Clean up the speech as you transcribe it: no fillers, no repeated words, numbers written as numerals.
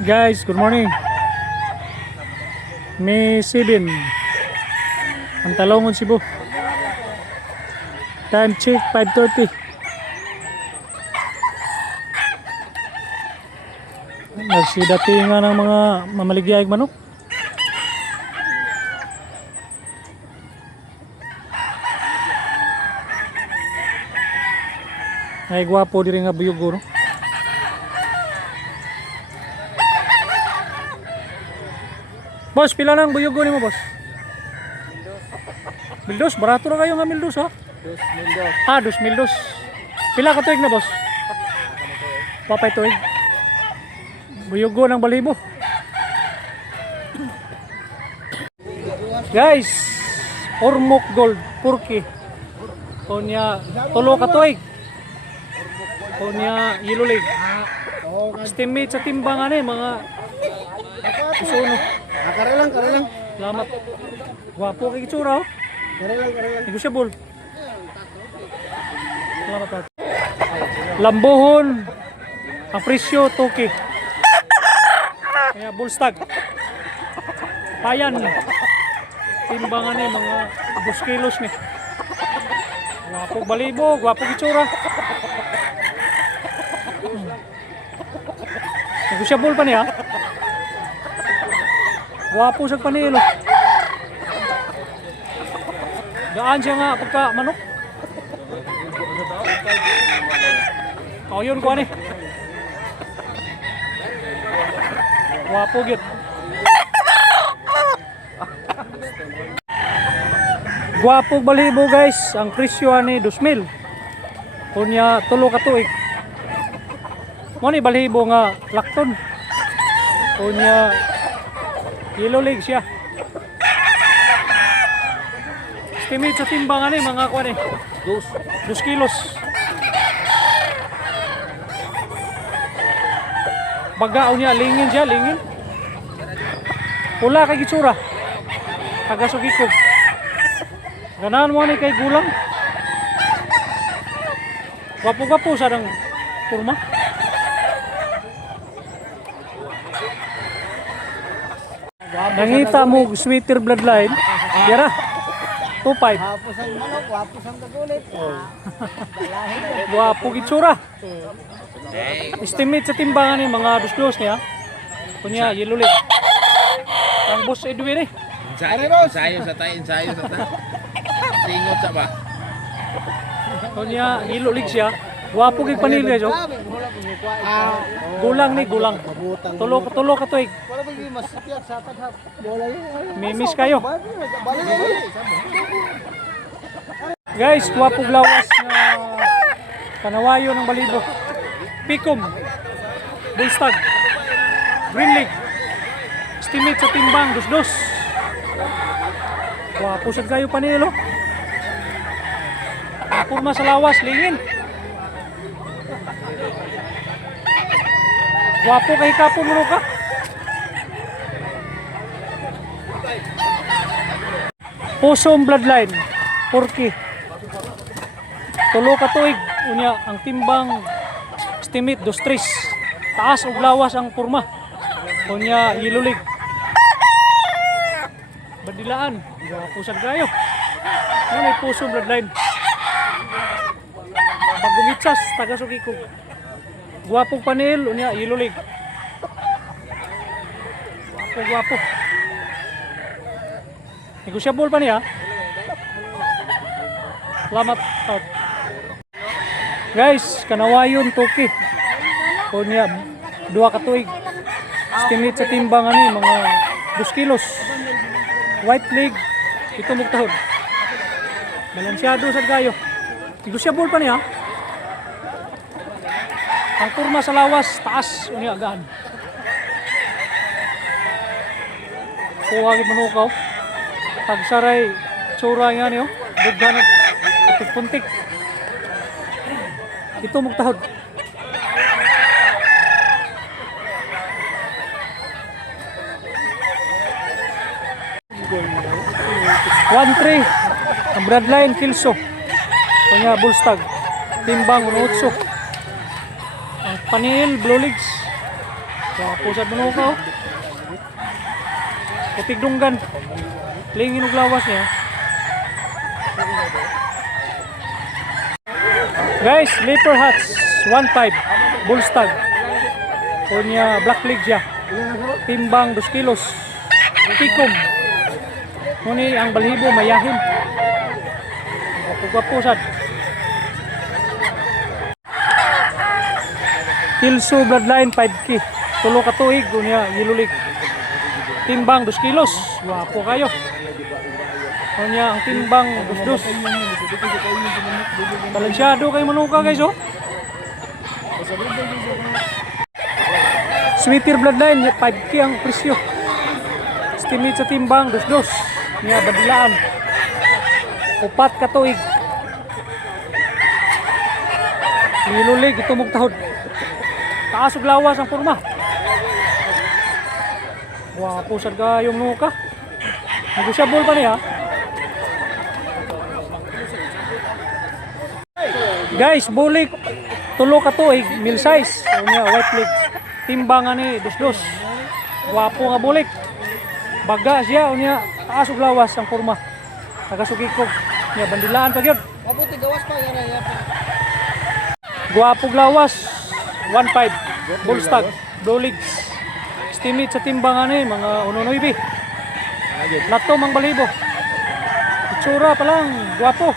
Guys, good morning. May 7. Ang Talongon, Cebu. Time check 5:30. Nagsidatingan ng mga mamaligyaig manok. Ay gwapo diri nga buyog guro. Boss, pila lang buyog ni mo, boss? Mildos, barato ra kayo nga mildos, ha? 2,000. Ah, 2,000. Pila ka tuig na, boss? Papay tuig. Buyugo ng balibo. Guys, Ormoc Gold, Purki. Kunya, tulo ka tuig. Kunya, Yellow Lake. Estimate sa timbangan mga susuno. Kare lang. Salamat. Gwapo kay itsura, oh. Kare lang. Negosyable. Salamat, Pat. Lambohon. Ang presyo, toki. Kaya bullstag. Payan. Timbangan ni mga 2 kilos ni. Gwapo balibo, gwapo itsura. Negosyable pa niya. Gwapo sa panilo. Daan siya nga pagka manok. O yun ko ani. Gwapo gyud. Gwapo balibo guys. Ang presyo ani 2,000. Kunya tulo ka tuig. Mo ni balibo nga lakton. Kunya Yellow Lake siya. Estimate sa timbangan mga kuan 2 kilos. Bagaw niya, lingin siya, lingin. Pula kay gitsura. Taga-Sugikog. Ganahan mo ni kay gulang. Gwapo-gwapo sa ng kurma. Nangita mo sweeter bloodline. Yara. 2.5. Hapos ang manok, hapos ang kagulit. Gwapo gitsura. Estimate sa timbangan ni mga 2 niya. Kunya Yellow Lake. Ang boss Edwin eh. Ensayo sa tayo. Singot sa ba? Kunya Yellow Lake siya. Gwapo gid panili jo. Gulang ni gulang. Tulo ka tuig. Wala ba yung masipyak sa taghap? Wala yun. Mimis kayo. Guys, gwapo lawas na kanawayo ng balibo. Pikom. Bullstag. Green Lake. Estimate sa timbang 2. Gwapo sad kayo panilo. Purma sa lawas, lingin. Gwapo kay kapon mo ka. Pusong bloodline. Purki. Tulo ka tuig. Unya ang timbang estimate 2-3. Taas ug lawas ang purma. Unya Yellow Lake. Badilaan. Gwapo sad kayo. Ano may pusong bloodline. Bagumitsas taga-Sugikog. Guwapong panel, unya Yellow Lake. Guwapo. Negosyable pa niya. Salamat. Guys, kanawayon toki. Unya 2 ka tuig. Estimate sa timbangan ni mga 2 kilos. White leg, ito mugtahod. Balansyado sa gayo. Negosyable pa niya. Ang kurma sa lawas, taas, unya gaan. Kuha gid manukaw. Tagsaray, tsura nga niyo. Dughan at puntik-puntik. Ito magtahod. One three. Ang bloodline, Kilso. Kunya, Bullstag. Timbang, Unutso. Ang panil, Blue Legs. Pusad mo ka oh. Putig dunggan. Lingin og lawas niya. Guys, Leopard Hats 1.5 bull stag. Kunya black leg siya. Timbang 2 kilos. Tikom. Muni ang balhibo mayahin. Pusad. Tilso bloodline 5K. Tulo ka tuig kunya yilulig. Timbang 2 kilos. Wapo kayo. Kunya ang timbang 2. Balansyado kayo manuka guys oh. Sweeter bloodline 5K ang presyo. Estimate sa timbang 2. Nga badilaan. 4 ka tuig. Nilulig ito mong tahod. Taas ug lawas ang porma. Wapo sad kayong nuka. Negosyable pa niya. Guys, bulik tulo ka tuig, mil size. Unya white leg. Timbangan ni 2. Wapo nga bulik. Baga siya unya taas ug lawas ang porma. Tagasugikog. Nya bandilaan pa gyud. Mabuti gawas pa yan ay. Guwapo ug lawas. 1.5 bull stag, blue legs. Estimate sa timbangan ni mga 1.9. Lato mang balibo. Itsura pa lang, guwapo.